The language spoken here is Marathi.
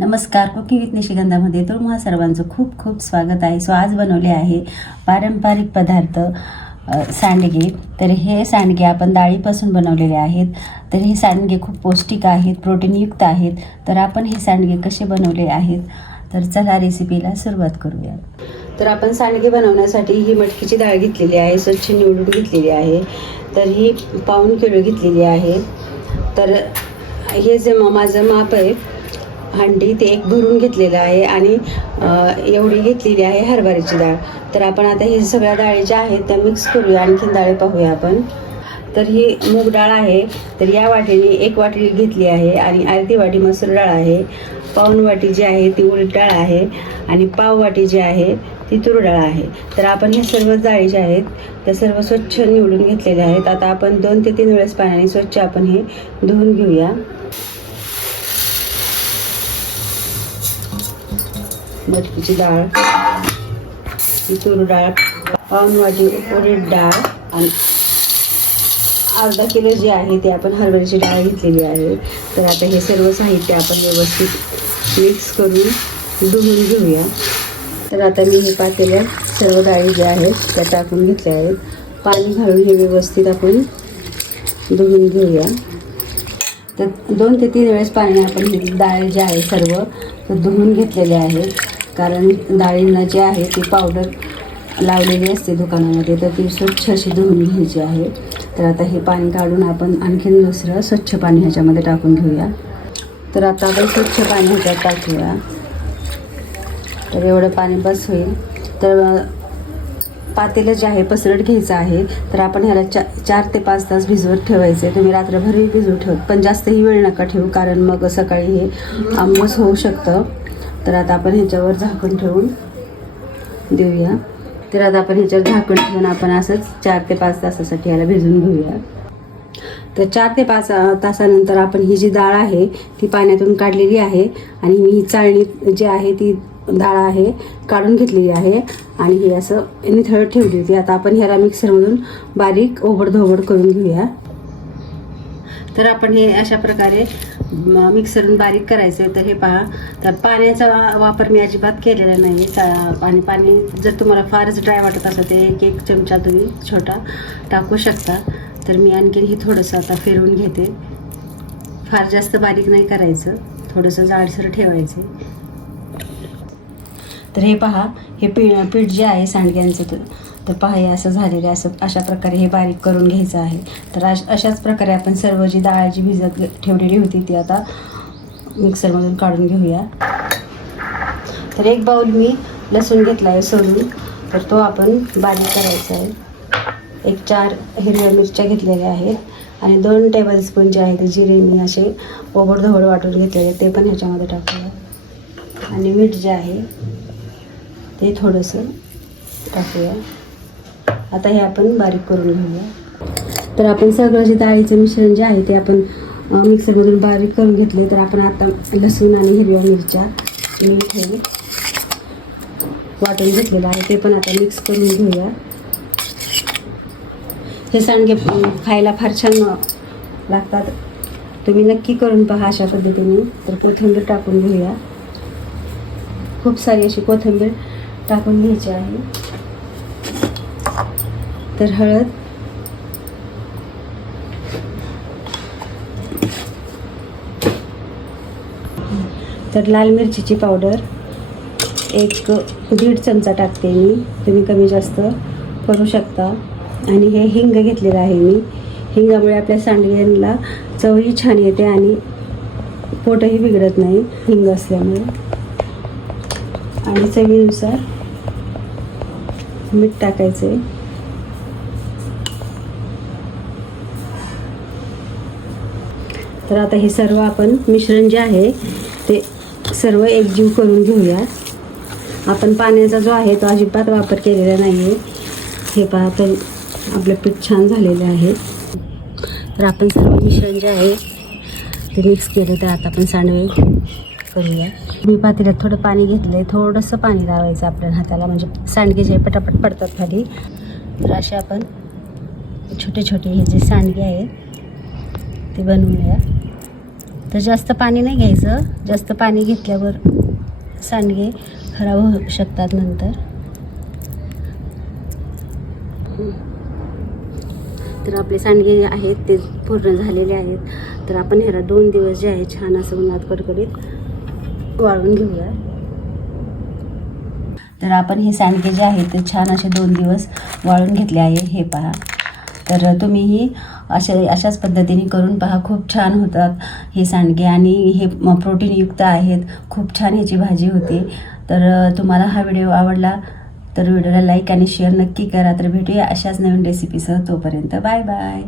नमस्कार, कुकिंग विथ निशिगंधामध्ये तुम्हा सर्वांचं खूप खूप स्वागत आहे. सो आज बनवले आहे पारंपरिक पदार्थ सांडगे. तर हे सांडगे आपण डाळीपासून बनवलेले आहेत. तर हे सांडगे खूप पौष्टिक आहेत, प्रोटीनयुक्त आहेत. तर आपण हे सांडगे कसे बनवले आहेत, तर चला रेसिपीला सुरुवात करूया. तर आपण सांडगे बनवण्यासाठी ही मटकीची डाळ घेतलेली आहे, स्वच्छ निवडून घेतलेली आहे. तर ही पाऊण किलो घेतलेली आहे. तर हे जे माझं माप आहे हंडी ते एक भरून घेतलेलं आहे आणि एवढी घेतलेली आहे हरभऱ्याची डाळ. तर आपण आता हे सगळ्या डाळी ज्या आहेत त्या मिक्स करूया, आणखीन डाळी पाहूया आपण. तर ही मूग डाळ आहे, तर या वाटीने एक वाटी घेतली आहे आणि अर्धी वाटी मसूर डाळ आहे. पाऊण वाटी जी आहे ती उडीद डाळ आहे आणि पाव वाटी जी आहे ती तूर डाळ आहे. तर आपण हे सर्व डाळी ज्या आहेत त्या सर्व स्वच्छ निवडून घेतलेल्या आहेत. आता आपण 2 ते 3 वेळेस पाण्याने स्वच्छ आपण हे धुवून घेऊया. मटकीची डाळ, तूर डाळ, पाऊण वाटी उडीद डाळ आणि अर्धा किलो जे आहे ते आपण हरभऱ्याची डाळ घेतलेली आहे. तर आता हे सर्व साहित्य आपण व्यवस्थित मिक्स करून धुवून घेऊया. तर आता मी हे पातेल्यात सर्व डाळी ज्या आहेत त्या टाकून घेतल्या आहेत. पाणी घालून हे व्यवस्थित आपण धुवून घेऊया. तर 2 ते 3 वेळेस पाणी आपण ही डाळ जे आहे सर्व धुवून घेतलेले आहेत. कारण डाळींना जे आहे ती पावडर लावलेली असते दुकानामध्ये, तर ती स्वच्छ अशी धुवून घ्यायची आहे. तर आता हे पाणी काढून आपण आणखीन दुसरं स्वच्छ पाणी ह्याच्यामध्ये टाकून घेऊया. तर आता आपण स्वच्छ पाणी ह्याच्यात टाकूया. तर एवढं पाणी बस होईल. तर पातेलं जे आहे पसरट घ्यायचं आहे. तर आपण ह्याला 4 ते 5 तास भिजवत ठेवायचे. तुम्ही रात्रभरही भिजवू ठेवत, पण जास्तही वेळ नका ठेवू, कारण मग सकाळी हे आंबूस होऊ शकतं. तर आता आपण ह्याच्यावर झाकण ठेवून देऊया. तर आता आपण ह्याच्यावर झाकण ठेवून आपण असंच 4 ते 5 तासासाठी ह्याला भिजवून घेऊया. तर 4 ते 5 तासानंतर आपण ही जी डाळ आहे ती पाण्यातून काढलेली आहे आणि मी ही चाळणी जी आहे ती डाळ आहे काढून घेतलेली आहे आणि ही असं निथळत ठेवली होती. आता आपण ह्याला मिक्सरमधून बारीक ओबडधोबड करून घेऊया. तर आपण हे अशा प्रकारे मिक्सरवरून बारीक करायचं आहे. तर हे पहा, तर पाण्याचा वापर मी अजिबात केलेला नाही. आणि पाणी जर तुम्हाला फारच ड्राय वाटत असेल तर एक चमचा तुम्ही छोटा टाकू शकता. तर मी आणखीन हे थोडंसं आता फिरवून घेते. फार जास्त बारीक नाही करायचं, थोडंसं जाडसर ठेवायचं. तर हे पहा, हे पीठ जे आहे सांडग्यांचं तर पहा हे असं झालेलं आहे. अशा प्रकारे हे बारीक करून घ्यायचं आहे. तर अशाच प्रकारे आपण सर्व जी डाळ जी भिजत ठेवलेली होती ती आता मिक्सरमधून काढून घेऊया. तर एक बाऊल मी लसूण घेतला आहे सोलून, तर तो आपण बारीक करायचा आहे. एक 4 हिरव्या मिरच्या घेतलेल्या आहेत आणि 2 टेबलस्पून जे आहे ते जिरे मी असे ओबडधोबड वाटून घेतलेले ते पण ह्याच्यामध्ये टाकूया. आणि मीठ जे आहे ते थोडंसं टाकूया. आता हे आपण बारीक करून घेऊया. तर आपण सगळं जे डाळीचं मिश्रण जे आहे ते आपण मिक्सरमधून बारीक करून घेतले. तर आपण आता लसूण आणि हिरव्या मिरच्या मीठ हे वाटून घेतलेलं आहे ते पण आता मिक्स करून घेऊया. हे सांडगे खायला फार छान लागतात. तुम्ही नक्की करून पहा अशा पद्धतीने. तर कोथिंबीर टाकून घेऊया. खूप सारी अशी कोथिंबीर टाकून घ्यायची आहे. तर हळद, तर लाल मिरचीची पावडर 1-1.5 चमचा टाकते मी, तुम्ही कमी जास्त करू शकता. आणि हे हिंग घेतलेलं आहे मी. हिंगामुळे आपल्या सांडग्यांना चवही छान येते आणि पोटही बिघडत नाही हिंग असल्यामुळे. आणि चवीनुसार मीठ टाकायचे. तर आता हे सर्व आपण मिश्रण जे आहे ते सर्व एकजीव करून घेऊया. आपण पाण्याचा जो आहे तो अजिबात वापर केलेला नाही आहे. हे पहा, तर आपलं पीठ छान झालेलं आहे. तर आपण सर्व मिश्रण जे आहे ते मिक्स केलं. तर आता आपण सांडगे करूया. मी पातेल्यात थोडं पाणी घेतलं आहे, थोडंसं पाणी लावायचं आपल्या हाताला, म्हणजे सांडगे जे पटापट पडतात खाली. तर असे आपण छोटे छोटे हे जे सांडगे आहेत ते बनवूया. तर जास्त पाणी नाही घ्यायचं, जास्त पाणी घेतल्यावर सांडगे खराब होऊ शकतात नंतर. तर आपले सांडगे जे आहेत ते पूर्ण झालेले आहेत. तर आपण ह्याला 2 दिवस जे आहे छान असं उन्हात कडकडीत वाळवून घेऊया. तर आपण हे सांडगे जे आहेत ते छान असे 2 दिवस वाळून घेतले आहे. हे पहा. तर तुम्हीही अशाच पद्धतीने करून पहा. खूप छान होतात हे सांडगे आणि हे प्रोटीनयुक्त आहेत. खूप छान ह्याची भाजी होते. तर तुम्हाला हा व्हिडिओ आवडला तर व्हिडिओला लाईक आणि शेअर नक्की करा. तर भेटूया अशाच नवीन रेसिपीसह. तोपर्यंत बाय बाय.